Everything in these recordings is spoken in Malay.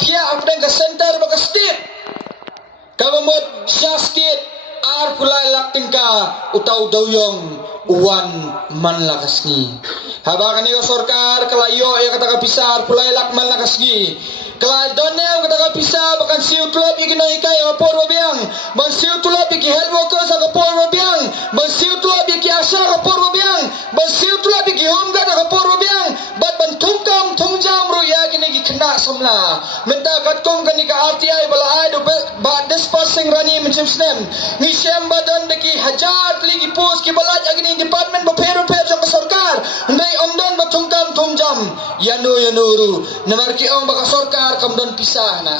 pia apa yang ke center baka state kabamot syaskit ar pulai laktingka utau dawyong uwan man lakasni habakan iyo sorkar kalayo ya kata kapisar pulai lak man lakasni kala donne kata kapisa bakan siu tulop ikinai kai kapor babiang ban siu tulop iki health worker sa kapor babiang ban siu tulop iki asha kapor babiang ban siu tulop iki home guard kapor babiang bat ban tungkam tungjam ru ya kini ki kena samla minta katkong kani ka RTI bala ai do ba dispersing rani mencim snem ni syam badan deki hajar ligi pos ki balaj agini department ba pero jong sarkar ndai omdan ba tungkam tungjam yanu ru namar ki ong ba sarkar kamdon pisah na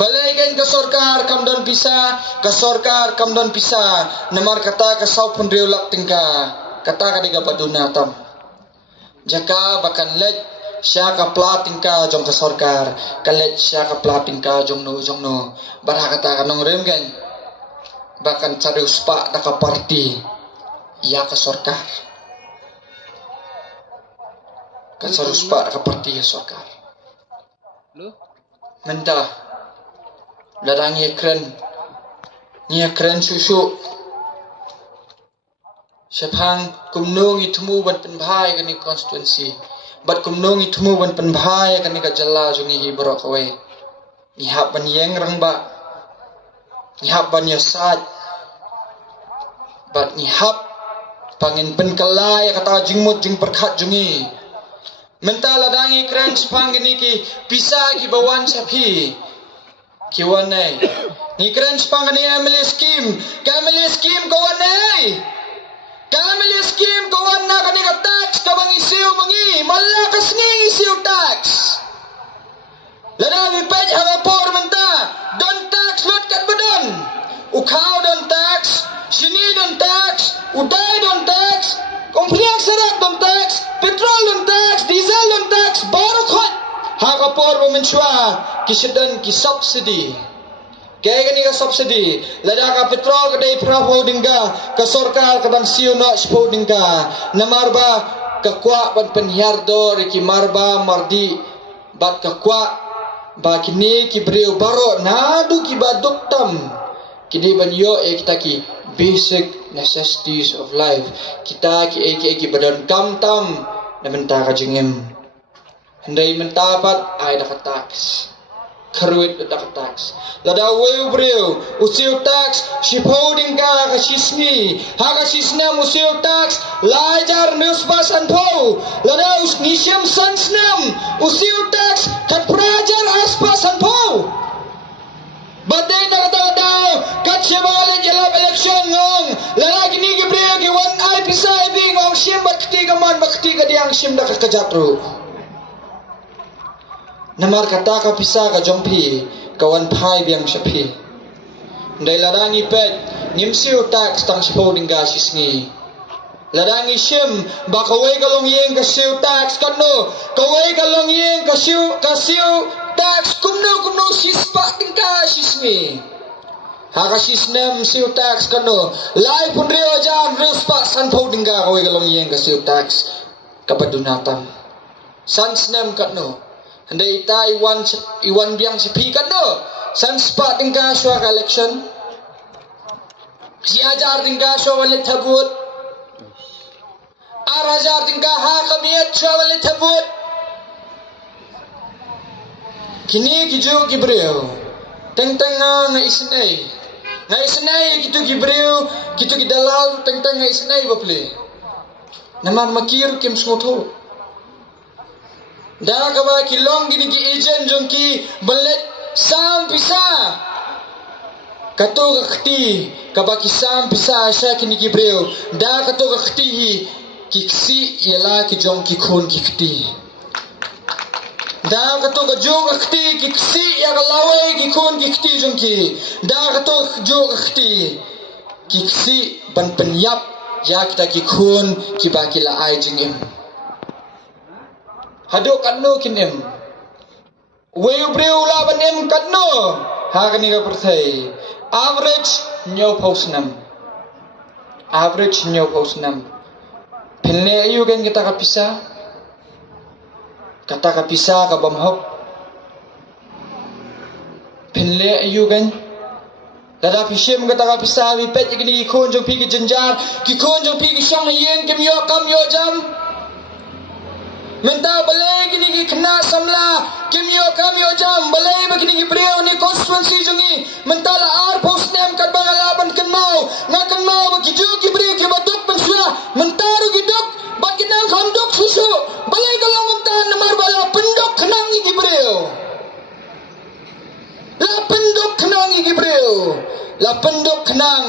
balaikan ke sorkar kamdon pisah ke sorkar kamdon pisah namar kata ke sau pun riulak tingka kata kadiga paduna tam jaka bakan let syaka platingka jong ke sorkar kalet syaka platingka jong no barha kata kanong rem kan bakan cari uspa daka parti ya ke sorkar kan sarus pak ke parti ya sorkar mentah ladang ye kren susu sepang kumnung itmu ban penbhai kan ni konstituensi bat kumnung itmu ban penbhai kan ni ka jalla jungi hi borok we ni hab ban yeng rang ba ni hab ban yasat bat ni hab pangin penkalai kata jingmut jing perkhat jungi mental adangi keren sepang gini ki bisa ki bawan sapi ki wanai ni keren sepang gini family scheme kawan na kani ka tax ka bang isiu mangi malakas ni isiu tax ladang ipej hawa por menta don tax lot kat badon ukau don tax sini don tax udai don tax kompliang serat don tax petrol don tax diesel don tax baru khot haka por mensua kisedan ki subsidy kaya gani ka subsidy lada ka petrol ka dai praho dingga ka sorkar ka dan siu no spo dingga namarba ka kwa ban penhiardo ki marba mardi bat ka kwa ba kini ki breu baro nadu ki baduk tam kini ban yo kita ki basic necessities of life kita ki badan kam tam na menta ka jingim handai mentapat ai da tax karuit da tax lada weu breu usiu tax shipholding ka sisni ha ka sisna usiu tax lajar news pasan po lada usnisham sansnam usiu tax kat prajar aspasan po badai na daw kat sebale jalap election ngong lalagi ni gibreo gi wan ai pisai bing ngong sim bakti gaman bakti ka diang sim da kajatru namar kata ka pisa ka jompi kawan phai biang shapi ndai ladangi pet nimsiu tax tang supporting gasis ni ladangi sim bakawai kalong yeng ka siu tax kano kawai kalong yeng ka siu tax kumno sispa tingka sismi haka sisnem siu tax kano lai pun rio jan ruspa sanpau tingka kawai kalong yeng ka siu tax kapadunatam sansnem kano handai ita iwan biang sepi kano sanspa tingka swa election si ajar tingka swa wale tabut arajar tingka ha kamiat swa wale tabut kini kiju gibreu tentang na isnai kitu gibreu kitu gidalal tentang na isnai baple namar makir kim smotho da kaba kilong gini ki agent jongki balet sam pisa kato gakti kaba ki sam pisa sha kini gibreu da kato gakti hi kiksi yala ki jongki khon kikti da kato ka jo gakti kiksi ya galawai ki khon kikti jongki da kato jo gakti kiksi ban penyap ya kita ki khon ki bakila ai jingim hado kanno kinem weu breu la banem kanno ha kani ka perthai average nyau pausnam philne ayu kan kita ka pisa kata kapisa ka bamhok pinle ayu kan dada pishim kata kapisa wi pet ikini khon jong pi ki janjar ki khon jong pi ki shang yen kim yo kam yo jam minta balai kini ki kena samla kim yo kam yo jam balai ba kini ki brio ni constituency jongi minta la ar post name kat bang alaban kan mau ngakan mau ba ki ju ki brio ki baduk pensua minta ru ki duk ba kinang kham duk susu balai kalong umtan namar bala penduk kenang ki brio la penduk kenang ki brio la penduk kenang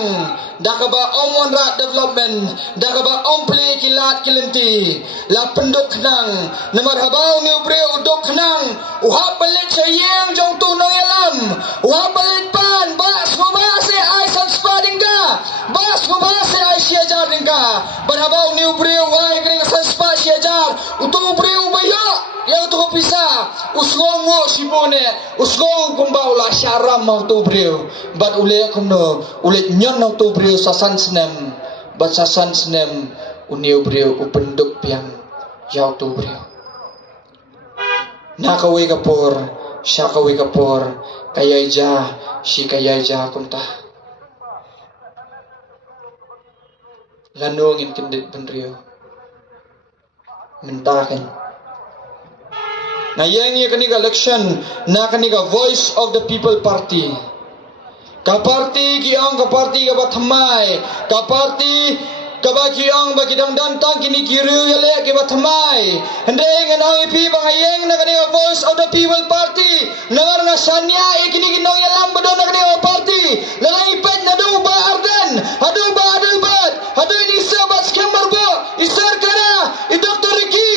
dakaba omon rat development dakaba omple kilat kilenti la penduk kenang namar habau ni brio uduk kenang uhap balik sayang jong tu no yalam uhap balik pan bas ngobase ai san spadingga bas ngobase ai siajar dingga berhabau ni brio wai kring san spa siajar utu brio bayo ya utu pisa usgongo sibone usgo kumbau la syaram mau tu brio bat ule kumno ule nyon no tu brio sasan senem bat sasan senem uniu brio upenduk piang yau tu brio nakawi kapur syakawi kapur kayaija si kayaija kumta lanungin kendit benrio mentakan na yengi kaniga election na kaniga voice of the people party ka party ki ang ka party ka bathamai ka party ka ba ki ang ba kidang dantang kini kiru yale ki bathamai hendeng anang ipi bang ayeng na kaniga voice of the people party nagar na sanya ikini kinong yalam badon na kaniga party lalai pet na do ba arden hadu ba adul bat hadu ini sabat skemar bo isar kara i doktor ki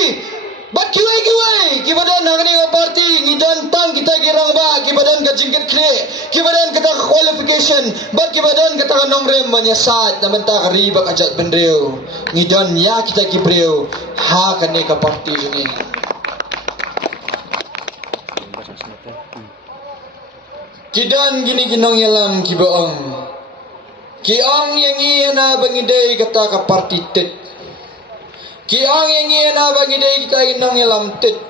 bat kiwai kibadan nagani party ngidan tang kita girang ba kibadan ka jingkit kre kibadan kita qualification bat kibadan kita nomrem manyasat naman ta kariba kajat benreu ngidan ya kita kibreu ha kani ka party juni kidan gini ginong yalang kibaong kiang yang iana bangidai kata ka party tet ki ang yang na bagi dai kita inang yalam tit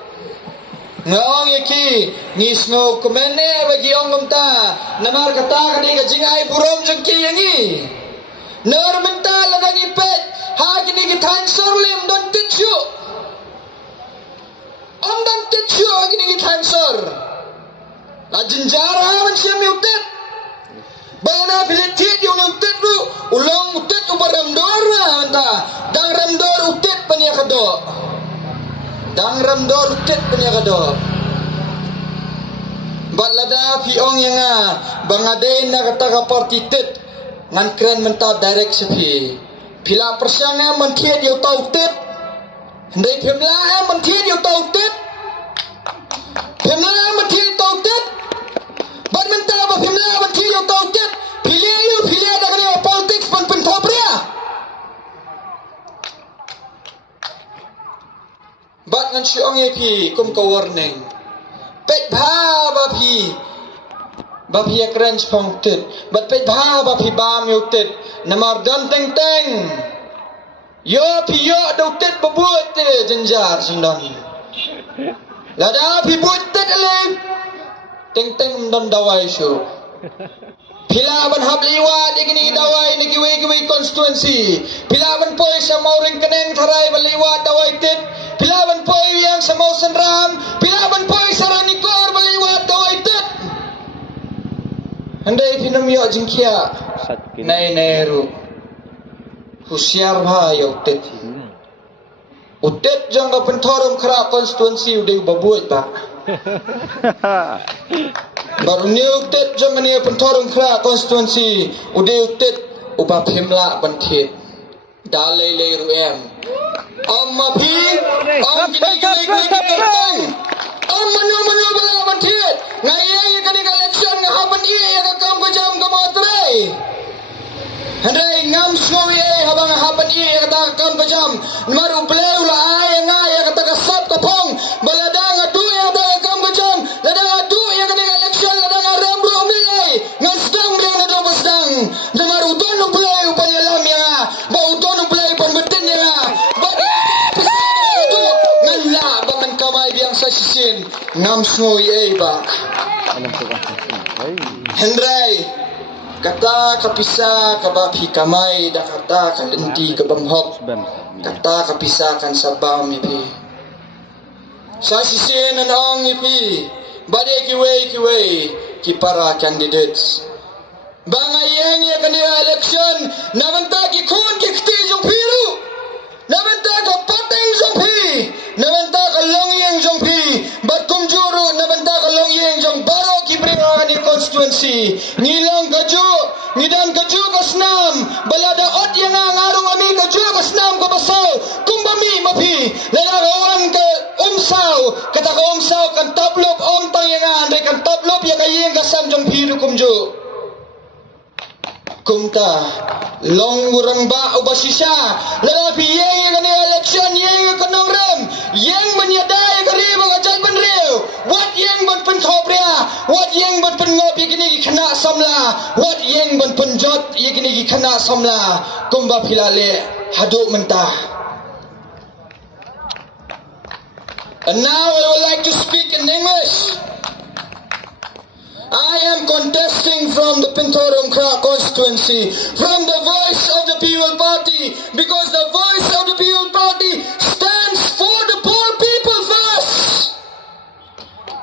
ngaong yaki ngisngo kumene bagi ang lumta namar kata kani kajingai burom jengki yangi nar mental lagang ipet ha kini kitan sorlim don titsu on don titsu kini kitan sor la jenjara man siam utet bayana biletit yung utet lu ulong utet ubaram dora anta dang ramdor utet panya kado dang ramdor utet panya kado balada piong yang bangade na kata ka party tet ngan kren menta direct sepi pila persyanga mantiet yo tau tet ndai pemla mantiet yo tau tet pemla mantiet tau tet bat menta ba pemla mantiet yo tau tet pilih ada kena politik pun pentopria bat ngan siong epi kum ka warning pet bha ba pi akran spong tet bat pet bha ba pi bam yo tet namar dan teng teng yo pi yo do tet babuat te jenjar sindang lada pi buat tet ale teng teng dan dawai syo Pilaban habliwa digini dawai ni giwe constituency. Pilaban poy sa mauring keneng taray baliwa dawai tit. Pilaban poy yang sa mausan ram. Pilaban poy sa ranikor baliwa dawai tit. Handai pinamyo jingkia. Nay neru. Husyar bha yaw tit. Utit jang ka pentorom kara constituency udah babuat ba. Baru ni utit jangan ni pentorong kera konstituensi udah utit upa pemla bantit dalai leru em amma pi am gini tentang am manu bala bantit ngaya kani election ngahaban iya ka kam jam ka matrai handai ngam snowi habang haban iya ka kam jam maru bleu la ay ngaya kata ka sap ka pong balada ngadu ya ka kam jam lada ngadu ya kani election lada ngaram ro milai ngasdang ring na do basdang namar udon no play upaya lam ya ba udon no play pon betin ya ba ngala ba man kamay biang sa ngam snoi ei bak. Hendrai kata kapisa kabapi kamai da kata kalenti kabamhop kata kapisa kan sabam ipi. Sa sisien an ang ipi bade kiwei ki para candidates. Banga iangi akan dia election navanta ki khun ki khti jong phiru navanta ka pateng jong phi navanta ka longyeng jong phi bat kumjuru navanta ka longyeng jong baro ki bringani constituency ngilang kaju ngidan kaju kasnam balada ot yang ngaru ami kaju kasnam ko basaw kumbami mapi lalakawan ka umsaw kata ka umsaw kan tablop om tang yang andre kan tablop ya kayeng kasam jong phiru kumju kumta long urang ba obasisya lalapi yang kani election yang kanong rem yang menyadai kariba kajak benriu wat yang ban penthopria wat yang ban pengopi kini kena samla wat yang ban penjot kini kena samla kumba philale haduk mentah. And now I would like to speak in English. I am contesting from the Pintorum constituency, from the voice of the People Party, because the voice of the People Party stands for the poor people first.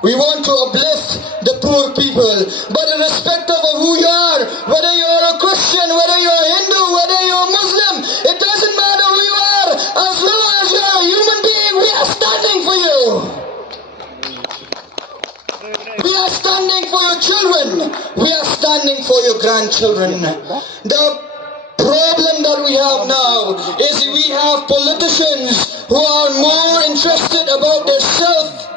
We want to uplift the poor people, but irrespective of who you are, whether you are a Christian, whether you are Hindu, whether you are Muslim, it doesn't matter who you are, as long as you are a human being, we are standing for you. We are standing for your children. We are standing for your grandchildren. The problem that we have now is we have politicians who are more interested about themselves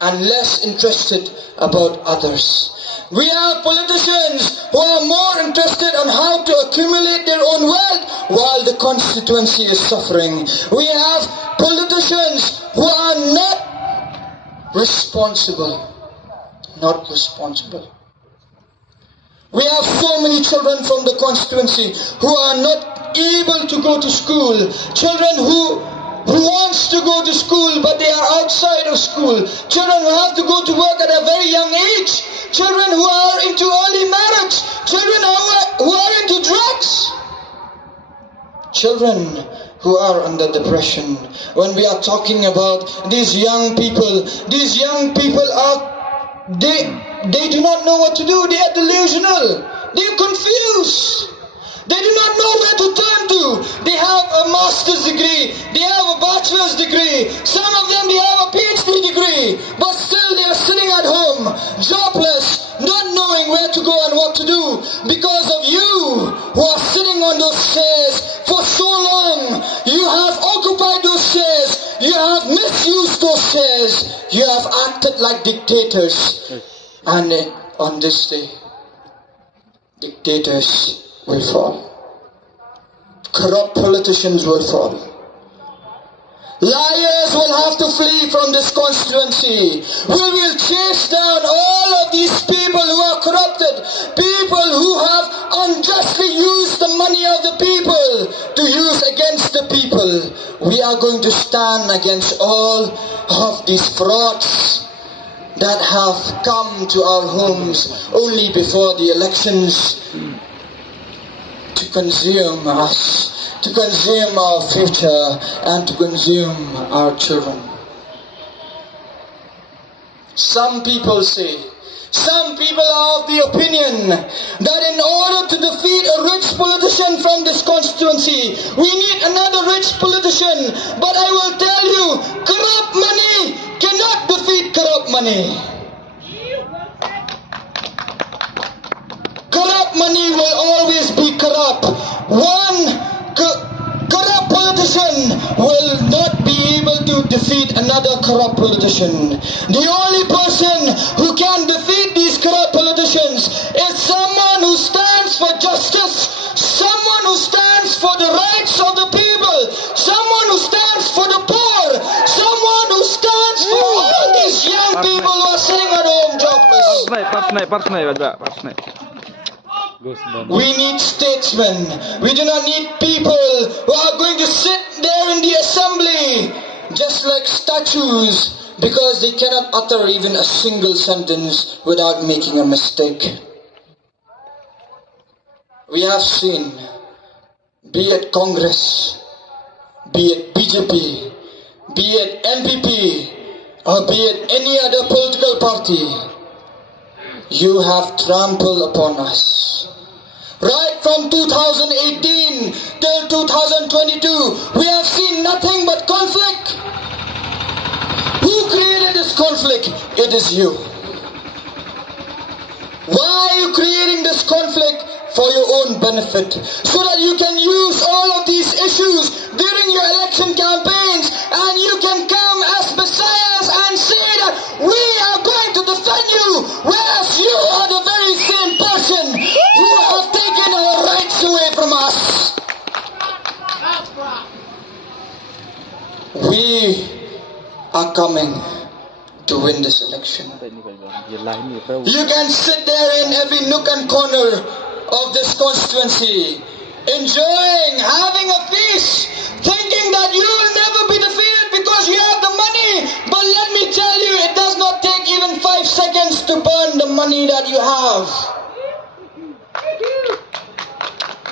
and less interested about others. We have politicians who are more interested on how to accumulate their own wealth while the constituency is suffering. We have politicians who are not responsible. We have so many children from the constituency who are not able to go to school. Children who wants to go to school but they are outside of school. Children who have to go to work at a very young age. Children who are into early marriage. Children who are into drugs. Children who are under depression. When we are talking about these young people are they do not know what to do. They are delusional. They are confused. They do not know where to turn to. They have a master's degree. They have a bachelor's degree. Some of them they have a PhD degree. But still they are sitting at home, jobless, not knowing where to go and what to do. Because of you who are sitting on those chairs for so long. You have occupied those chairs. You have misused those chairs. You have acted like dictators. And on this day, dictators will fall. Corrupt politicians will fall. Liars will have to flee from this constituency. We will chase down all of these people who are corrupted, people who have unjustly used the money of the people to use against the people. We are going to stand against all of these frauds that have come to our homes only before the elections to consume us, to consume our future, and to consume our children. Some people are of the opinion that in order to defeat a rich politician from this constituency, we need another rich politician. But I will tell you, corrupt money cannot defeat corrupt money. Corrupt money will always be corrupt. One corrupt politician will not be able to defeat another corrupt politician. The only person who can defeat these corrupt politicians is someone who stands for justice, someone who stands for the rights of the people, someone who stands for the poor, someone who stands for all these young people who are sitting at home jobless. We need statesmen. We do not need people who are going to sit there in the assembly just like statues, because they cannot utter even a single sentence without making a mistake. We have seen, be it Congress, be it BJP, be it NPP, or be it any other political party, you have trampled upon us. Right from 2018 till 2022, we have seen nothing but conflict. Who created this conflict? It is you. Why are you creating this conflict? For your own benefit, so that you can use all of these issues during your election campaigns, and you can come as messiahs and say that we are going to defend you, whereas you are the very same person who have taken our rights away from us. We are coming to win this election. You can sit there in every nook and corner of this constituency, enjoying, having a feast, thinking that you will never be defeated because you have the money. But let me tell you, it does not take even 5 seconds to burn the money that you have.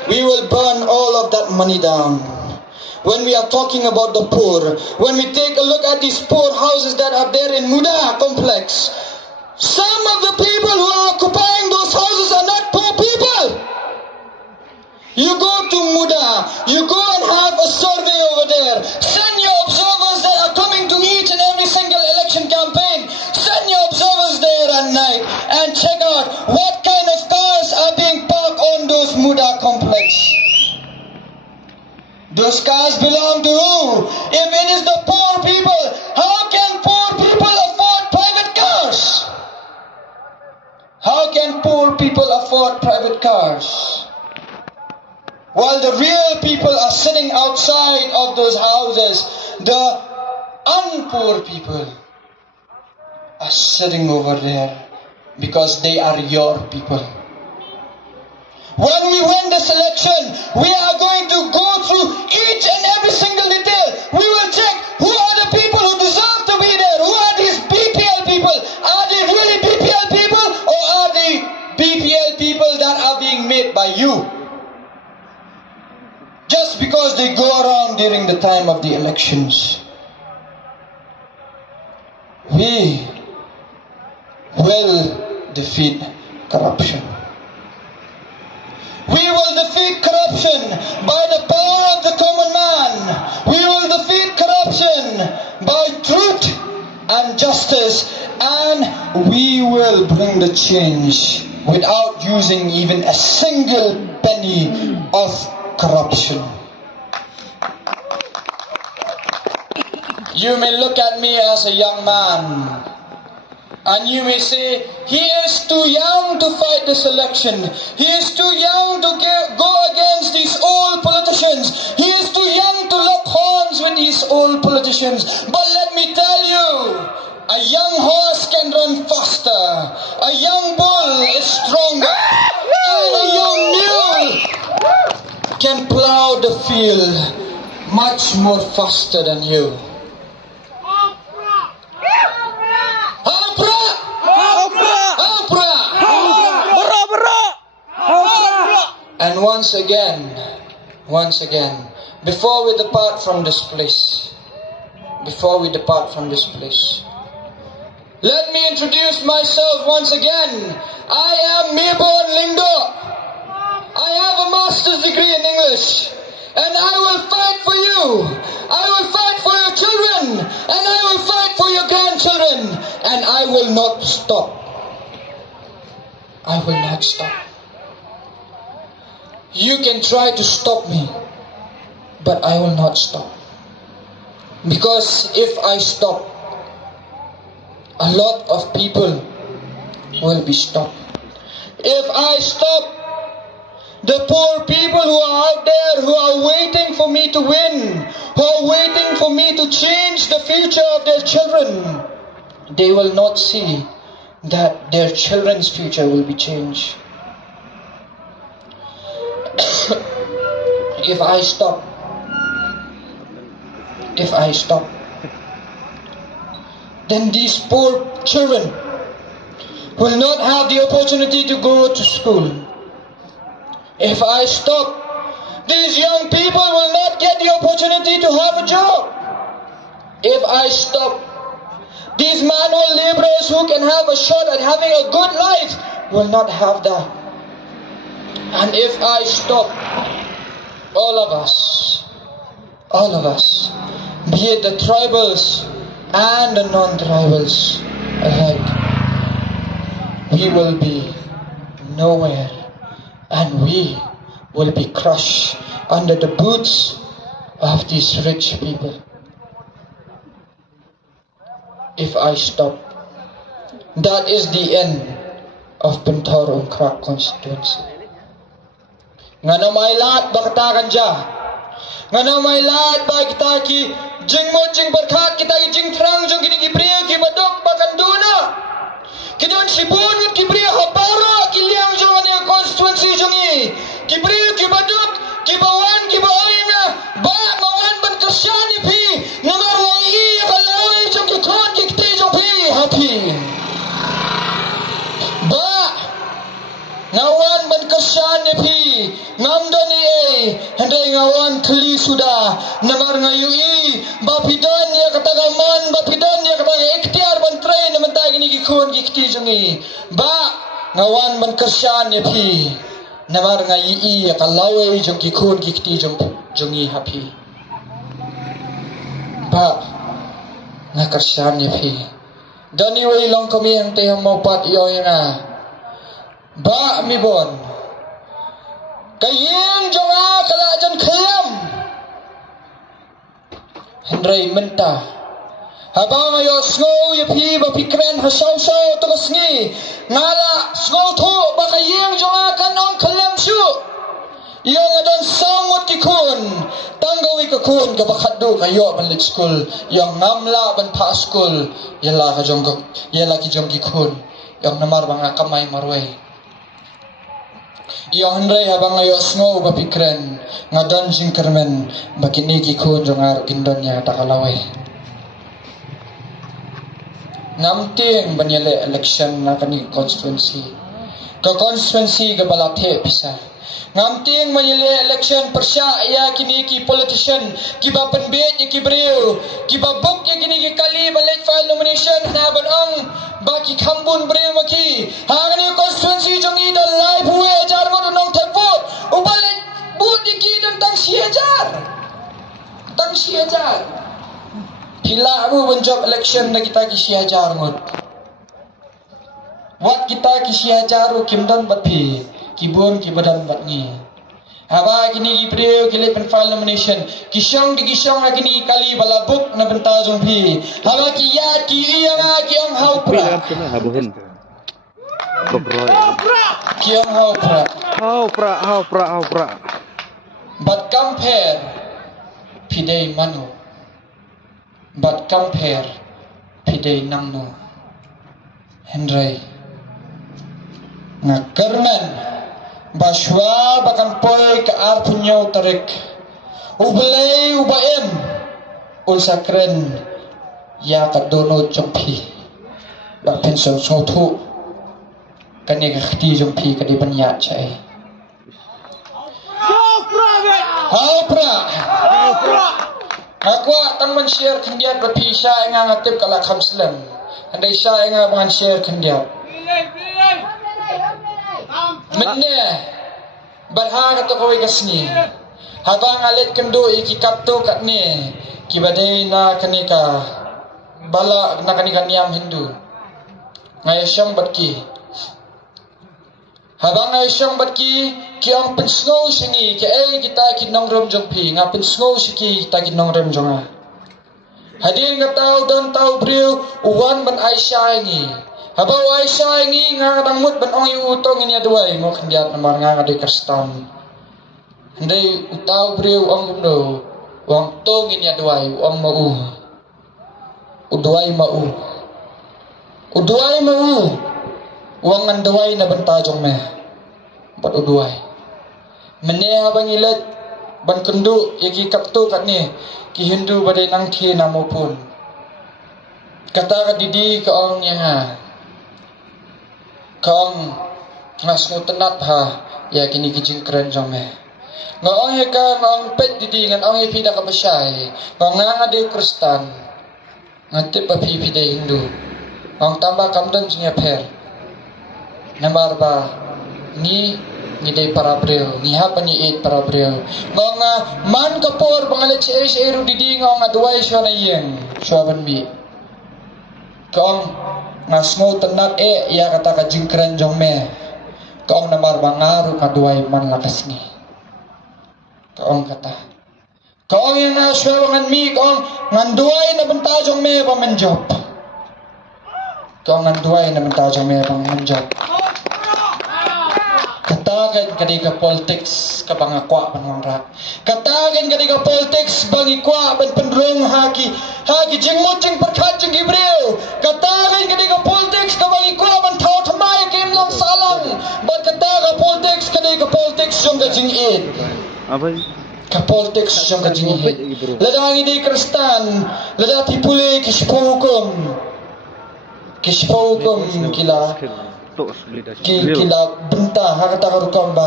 We will burn all of that money down. When we are talking about the poor, when we take a look at these poor houses that are there in Muda complex, some of the people who are occupying those houses are not poor people. You go to Muda, you go and have a survey over there. Send your observers that are coming to each and every single election campaign. Send your observers there at night and check out what kind of cars are being parked on those Muda complex. Those cars belong to who? If it is the poor people, how can poor people afford private cars? How can poor people afford private cars? While the real people are sitting outside of those houses, the unpoor people are sitting over there because they are your people. When we win this election, we are going to go through each and every single detail. We will check who are the people who deserve to be there. Who are these BPL people? Are they really BPL people, or are they BPL people that are being made by you? Just because they go around during the time of the elections. We will defeat corruption. We will defeat corruption by the power of the common man. We will defeat corruption by truth and justice, and we will bring the change without using even a single penny of corruption. You may look at me as a young man, and you may say, he is too young to fight this election. He is too young to go against these old politicians. He is too young to lock horns with these old politicians. But let me tell you, a young horse can run faster. A young bull is stronger. And a young mule can plow the field much more faster than you. And once again, before we depart from this place, let me introduce myself once again. I am Mayborn Lyngdoh. I have a master's degree in English, and I will fight for you. I will fight for your children, and I will fight for your grandchildren, and I will not stop. I will not stop. You can try to stop me, but I will not stop. Because if I stop, a lot of people will be stopped. If I stop, the poor people who are out there, who are waiting for me to win, who are waiting for me to change the future of their children, they will not see that their children's future will be changed. If I stop, then these poor children will not have the opportunity to go to school. If I stop, these young people will not get the opportunity to have a job. If I stop, these manual laborers who can have a shot at having a good life will not have that. And if I stop, all of us, be it the tribals and the non-tribals alike, we will be nowhere, and we will be crushed under the boots of these rich people. If I stop, that is the end of Pintarong Crack constituency. Nga na may lahat ba katakan dya? Nga na may lahat ba kita ki Jingma jing barkat kita ki jing terang jong kini kibriya ki badok bakanduna. Kidon sibunut kibriya habara ki liang jong ani constituency jong i. Kibriya ki badok ki bawan ki baoyna ba mawan ban kasyani pi namar wang i kalawai jong ki kon ki kti jong pi happy. Ba ngawan ban kasyani pi ngamdani henday ngawan keli sudah namar ngayui bapidan ya katagaman bapidan ya kataga ikhtiar ban train naman gini gikon gikti jungi ba ngawan ban kasyan ya pi namar ngayi ya kalawai jung gikon gikti jungi hapi ba ngakasyan ya pi dani way long kami ang tayang maupat iyo nga ba mibon kayin jonga kalajan khalam Henry menta habang ayo sngo yapi ba pikren hasaw to sngi ngala sngo tho ba kayin jonga kanong khalam su yung adon sangot kikun tanggawi kakun ka bakaddo kayo ban school yung ngamla ban pa school yala ka jong kikun yung namar mga kamay marway yung Henry habang ayo sngo ba pikren ngadon jingkermen bakini kikun jong aro kindon niya takalaway ngamting banyale election na kani constituency ka balate pisa ngamting banyale election persya ya kini ki politician ki ba penbet ya ki breu ki ba buk ya kini ki kali balik file nomination na banong baki kambun breu maki hangani constituency jong ida live we jar mo nong thepot ubalik but ki dan tang siajar Hila mo banjok election na kita kisihajar ngot. Wat kita kisihajaru kimdan batpi, kibun kibadan batni. Haba kini kipriyo kile penfile nomination. Kisyong di kisyong na kini kali balabuk na bentajong pi. Haba kiyat ki iyanga kiyang haupra. Kiyang haupra. But compare pidei manu. But compare pidei nangno Henry ngakerman baswa bakan poy ka arpunyo tarik ublay ubaem ulsakren ya kadono jompi ba penso sotu kani khti jompi kadi banya chai haupra Aqua tang man share kandiat bapi sya nga ngatip kala kamslam. Andai sya nga man share kandiat. Menne barha ka to koy kasni. Habang alit kendo ikikap to katni kibadai na kanika bala na kanika niyam Hindu. Ngay siyang batki. Habang ay siyang batki ki ang pensngo singi ki ay kita kinong rem jong pi nga pensngo siki kita kinong rem jong hadin nga tao don tao brio uwan ban ay syangi habaw ay syangi nga kadangmut ban ong iutong inya duay mo kandiat naman nga ngadoy kastam hindi utaw brio ang mundo wang tong inya duay ang mau uduay mau wang anduay na bantajong me bat uduay mene habang ilat ban kendu yaki kaptu kat ni ki Hindu badai nang thi namopun Kata ka didi kaong yang ha. Kaong ngas ngutenat ha. Ya kini kijing keren jong me. Ngaong ya ka ngaong pet didi ngan ong ya pida ka basyay. Ngaong nga de Kristen. Ngatip pa pida Hindu. Ngaong tambah kamdan jing ya per. Namar ba ni de para bril. Ni hapa ni it para bril. Ngaong man kapor bangalit si eru didi ngaong aduay siya na iyeng. Siya ban mi. Kaong ngas ngutenat ya kata ka jing keren jong me. Kaong namar bangaru kaduay man lakas ni. Kaong kata. Kaong yang naswawangan mi, kaong nganduay na bentajong me pamenjob. Kaong nganduay na bentajong me pamenjob. Katagan kadika politics kabangakwa panwangrak. Katagan kadika politics bangikwa ban pendrong haki jingmut jing perkat jing gibril. Katagan kadika politics kabangikwa ban tau tamay kimlong salang. Ban kataga politics yung gajing id. Apa? Kapoltex yung kajing id. Ladang hindi Kristen, ladang tipuli kispukum kila benta hakata karukam ba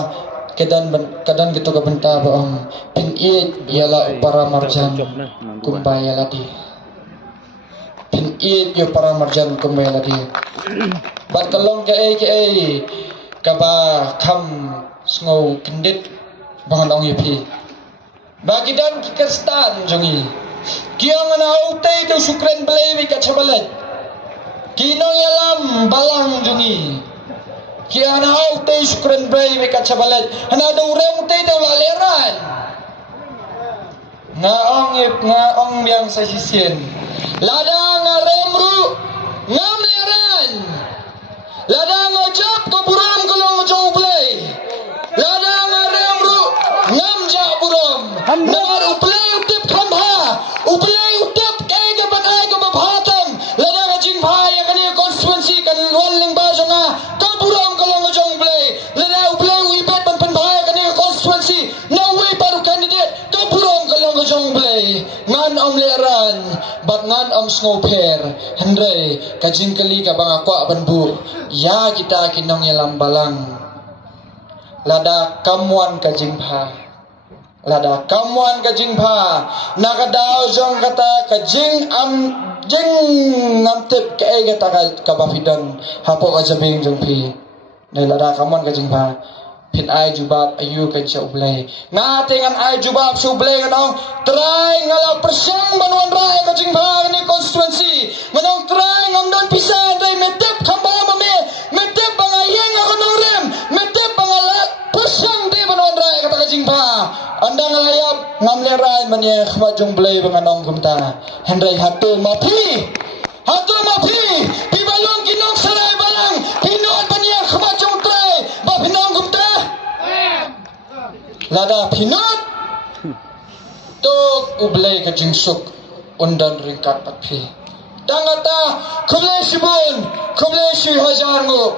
kadan gitu ka benta ba pinit yala para marjan kumbaya ladi pinit yo para marjan kumbaya ladi bat kalong ke kaba kam snow kendit bangang yepi bagi dan Kristen jongi kiang na utay to sukren belewi kacabalet kinong yalam balang jongi kiang na utay sukren belewi kacabalet hana do rem utay to laleran ngaong yang sa sisien lada nga remru ngam leran lada nga jap ko buram kolong jong play lada nga remru ngam ja buram nangar uplay utip khamha uplay utip kay ga banay ko mabhatang lada nga jingpha ya kani constituency kan waling ba nga ka buram kolong jong play lada uplay uibet ban panbaya kani constituency no way paru candidate ka buram kolong jong play ngan om leran bat ngan om snowper hendray kajing kali ka bang akwa banbu ya kita kinong yalam balang lada kamuan kajingpha lada kamuan kajingpha nakadaw jong kata kajing jing ngamtip kay kata kabafidan hapo kajabing jong pi na lada kamuan kajingpha pin ay jubab ayu kan siya ublay ngatingan ay jubab siya ublay nganong try ngala persyang manuan rai kajingpha ni constituency nganong try ngamdan pisan rai metip kamba mame metip bangayeng ako nurim metip bangalat persyang di manuan rai kata kajingpha andang layap ngamle rai manye khmajong blay banganong kumta hendrai hatu mapi pibalong kinong saray balang pinoon manye khmajong tray ba pinong kumta lada pinot tok ublay kajing suk undan ringkat patpi tangata kublay shi hajar ngo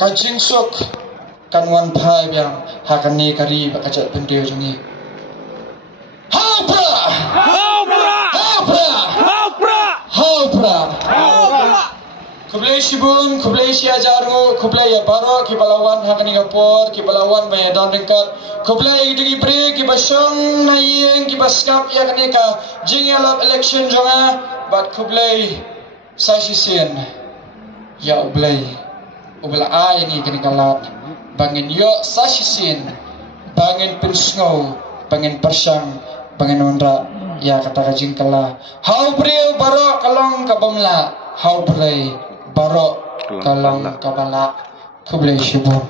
kajing suk kanwan phai byang hakani kari bakajat pendio jungi haupra kublay shi hajar ngo kublay ya baro ki balawan hakani kapor ki balawan medan ringkat kublay digi bre ki basong nayeng ki baskap ya kani ka jingalap election jonga bat kublay sasisen ya ublay ay ni kani kalat bangin yo sashisin bangin pinsngo bangin persyang bangin ondra ya kata kajing kala hau breu baro kalong kabamla hau brei baro kalong kabala kublai shibun